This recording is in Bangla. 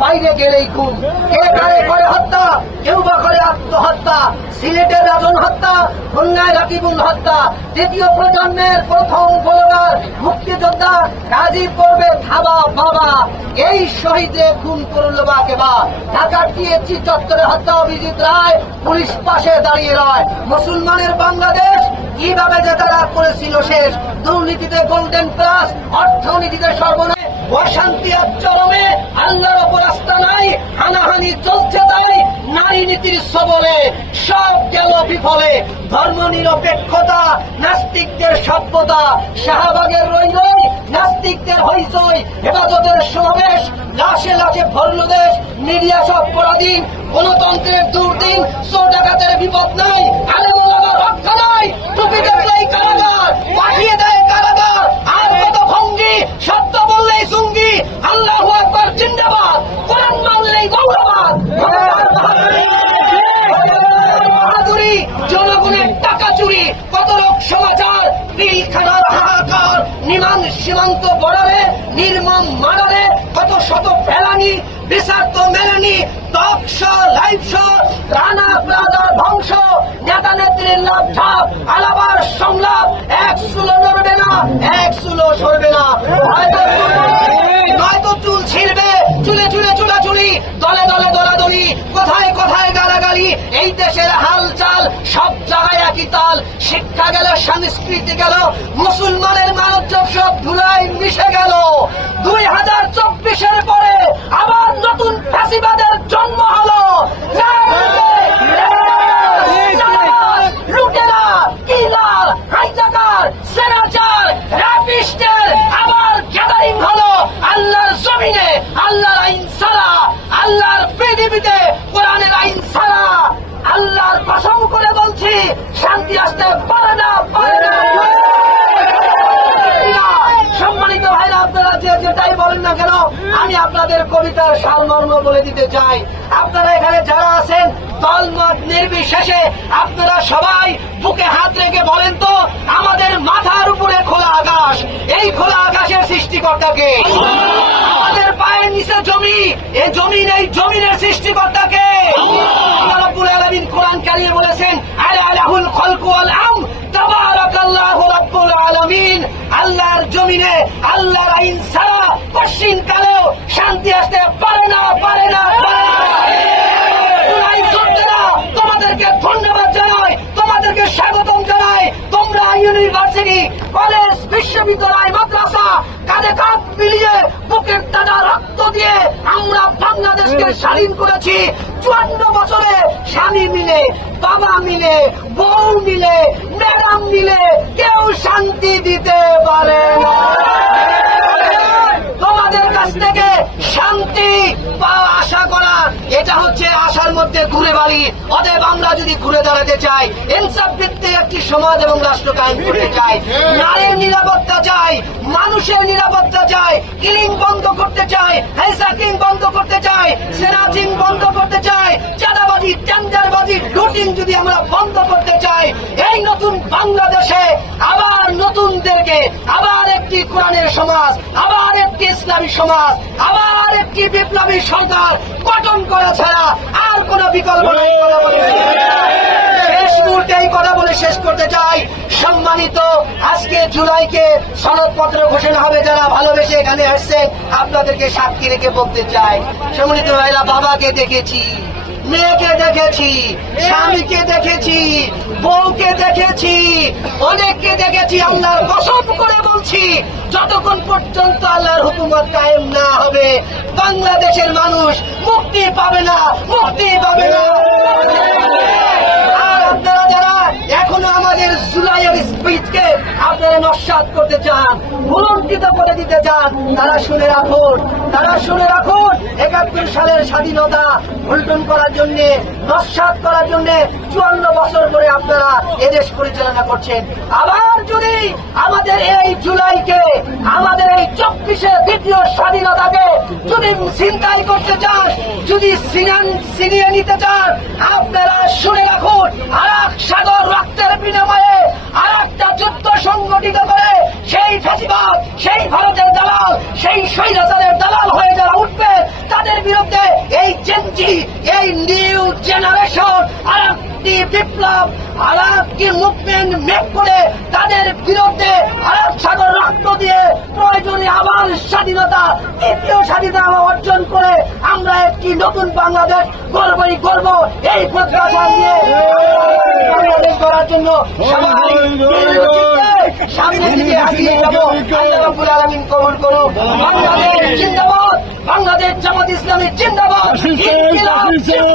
বাইরে গেলেই খুন। কে কারে করে হত্যা, কেউ বা করে আত্মহত্যা। সিলেটের রাজন হত্যা, খুলনায় রাকিবুল হত্যা। তৃতীয় প্রজন্মের প্রথম বলগার মুক্তিযোদ্ধা গাজী পড়বে থাবা বাবা। এই শহীদে খুন করল বা কেবা। ঢাকার টিএসসি চত্বরে হত্যা অভিজিৎ রায় পুলিশ পাশে দাঁড়িয়ে রয়। মুসলমানের বাংলাদেশ কিভাবে যে তারা করেছিল শেষ। দুর্নীতিতে গোল্ডেন প্লাস, অর্থনীতিতে সর্বনাশ, অশান্তি আর চরমে, আল্লাহর ওপর আস্থা নাই, হানাহানি চলছে তাই নারী নীতির সবলে সব গেল বিফলে। ধর্ম নিরপেক্ষতা, নাস্তিকদের সভ্যতা, শাহবাগের রই রই, নাস্তিকদের হইচই, হেফাজতের সমাবেশ, লাশে লাশে ভরল দেশ, মিডিয়া সব পরাধীন, গণতন্ত্রের দুর্দিন, চোর ডাকাতের বিপদ নাই, আলেম ওলামার রক্ষা নাই, টুপি দেখলেই কারাগার, পাঠিয়ে দেয় কারাগার। আর কত ভঙ্গি, সত্য বললেই জঙ্গি, আল্লাহু আকবার জিন্দাবাদ, কোরআন মানলেই গৌরবাদ। বাহাদুরি, জনগণের টাকা চুরি, কত লোক সমাচার, পিলখানার হাহাকার, নিমান সীমান্ত বর্ডারে নির্মম মার্ডারে, কত শত ফেলানি, বিচার তো মেলেনি। Talk show, live show, Rana প্লাজার ধ্বংস, নেতা নেত্রীর লাভ ঝাপ, আলাবার সংলাপ, এক চুলো নড়বে না, এক চুলো সরবে না। নয়তো চুল ছিঁড়বে, চুলে চুলে চুলাচুলি, দলে দলে দলাদলি, কোথায় কোথায় গালাগালি। এই দেশের হালচাল সব জায়গায় একই তাল। শিক্ষা গেল, সংস্কৃতি গেল, মুসলমানের মানব সব ধুলায় মিশে গেল। 2024-এর পরে আবার নতুন ফ্যাসিবাদের জন্ম হলো। লুটেরা, কিলার, হাইজাকার, সেনাচার, র্যাপিস্টের আবার গ্যাদারিং হলো আল্লাহর জমিনে। আল্লাহর আইন ছাড়া, আল্লাহর পৃথিবীতে কোরআনের আইন ছাড়া। আল্লাহর কসম করে বলছি, শান্তি আসতে পারে না, পারে না। সম্মানিত ভাইরা, আপনারা যেটাই বলেন না কেন, আমি আপনাদের কবিতার সারমর্ম বলে দিতে চাই। আপনারা এখানে যারা আছেন, দল মত নির্বিশেষে আপনারা সবাই বুকে হাত রেখে বলেন তো, আমাদের মাথার উপরে খোলা আকাশ, এই খোলা আকাশের সৃষ্টিকর্তাকে। আমাদের পায়ের নিচে জমি, এই জমিন, এই জমিনের সৃষ্টিকর্তাকে। আল্লাহ রাব্বুল আলামিন কোরআন কারিমে বলেছেন, আলাহুল খালকু ওয়াল আমর, তাবারাকাল্লাহু রাব্বুল আলামিন। আল্লাহর জমিনে আল্লাহর আইন ছাড়া পশ্চিম কালেও শান্তি আসতে পারে না, পারে না, পারে না। তোমাদেরকে ধন্যবাদ জানাই, তোমাদেরকে স্বাগতম জানাই। তোমরা ইউনিভার্সিটি, কলেজ, বিশ্ববিদ্যালয়, মাদ্রাসা কাঁধে কাঁধ মিলিয়ে বুকের তাজা রক্ত দিয়ে আমরা বাংলাদেশকে স্বাধীন করেছি। 54 বছরে স্বামী মিলে, বাবা মিলে, বউ মিলে, ম্যাডাম মিলে কেউ শান্তি দিতে পারে না। তোমাদের কাছ থেকে শান্তি পাওয়া আশা করা, এটা হচ্ছে আশার মধ্যে ঘুরে বাড়ি। অতএব আমরা যদি ঘুরে দাঁড়াতে চাই, ইনসাফ ভিত্তিক একটি সমাজ এবং রাষ্ট্র কায়েম করতে চাই, নারীর নিরাপত্তা চাই, মানুষের নিরাপত্তা চাই, কিলিং বন্ধ করতে চাই, হাইজাকিং বন্ধ করতে চাই, স্ন্যাচিং বন্ধ করতে চাই, চাঁদাবাজি, টেন্ডারবাজি, লুটিং যদি আমরা বন্ধ করতে চাই, এই নতুন বাংলাদেশে আবার নতুনদেরকে, আবার একটি কোরআনের সমাজ, আবার একটি ইসলামী সমাজ, আবার একটি বিপ্লবী সরকার গঠন করা ছাড়া আর কোন বিকল্প নেই। শেষ মুহূর্তে এই কথা বলে শেষ করতে চাই, সম্মানিত, আজকে জুলাইকে সনদপত্র ঘোষণা হবে। যারা ভালোবেসে এখানে আসছেন, আপনাদেরকে সাক্ষী রেখে বলতে চাই, সম্মানিত ভাইরা, বাবাকে দেখেছি, মেয়েকে দেখেছি, স্বামীকে দেখেছি, বউকে দেখেছি, অনেককে দেখেছি। আল্লাহর কসম করে বলছি, যতক্ষণ পর্যন্ত আল্লাহর হুকুমত কায়েম না হবে, বাংলাদেশের মানুষ মুক্তি পাবে না, মুক্তি পাবে না। আর আপনারা যারা এখনো আমাদের জুলাইয়ের স্পিচকে আপনারা নস্যাৎ করতে চান, ভুলণ্ঠিত করে দিতে চান, তারা শুনে রাখুন, তারা শুনে রাখুন, 71 সালের স্বাধীনতা উল্টন করার জন্য, নস্যাৎ করার জন্য 54 বছর ধরে আপনারা এদেশ পরিচালনা করছেন। আবার যদি আমাদের এই জুলাইকে, আমাদের এই 24-এর দ্বিতীয় স্বাধীনতাকে যদি ছিনতাই করতে চান, যদি ছিনিয়ে নিতে চান, আপনারা শুনে রাখুন, আর এক সাগর রক্তের বিনিময়ে আর একটা যুদ্ধ সংগঠিত করে সেই ফ্যাসিবাদ, সেই ভারতের দালাল, সেই স্বৈরাচারের দালাল হয়ে যারা উঠবে, তাদের বিরুদ্ধে জেনজি, এই নিউ জেনারেশন আর একটি বিপ্লব, আর একটি মুভমেন্ট মেক করে তাদের বিরুদ্ধে আরব সাগর রক্ত দিয়ে প্রয়োজনে আবার স্বাধীনতা, তৃতীয় স্বাধীনতা অর্জন করে আমরা একটি নতুন বাংলাদেশ গর্বই করব। এই প্রত্যাশা নিয়ে বাংলাদেশ গড়ার জন্য সবাই সামনের দিকে এগিয়ে যাব। আল্লাহ রাব্বুল আলামিন কবুল করুন। বাংলাদেশ জিন্দাবাদ, বাংলাদেশ জামাত ইসলামী জিন্দাবাদ, ইনকিলাব জিন্দাবাদ।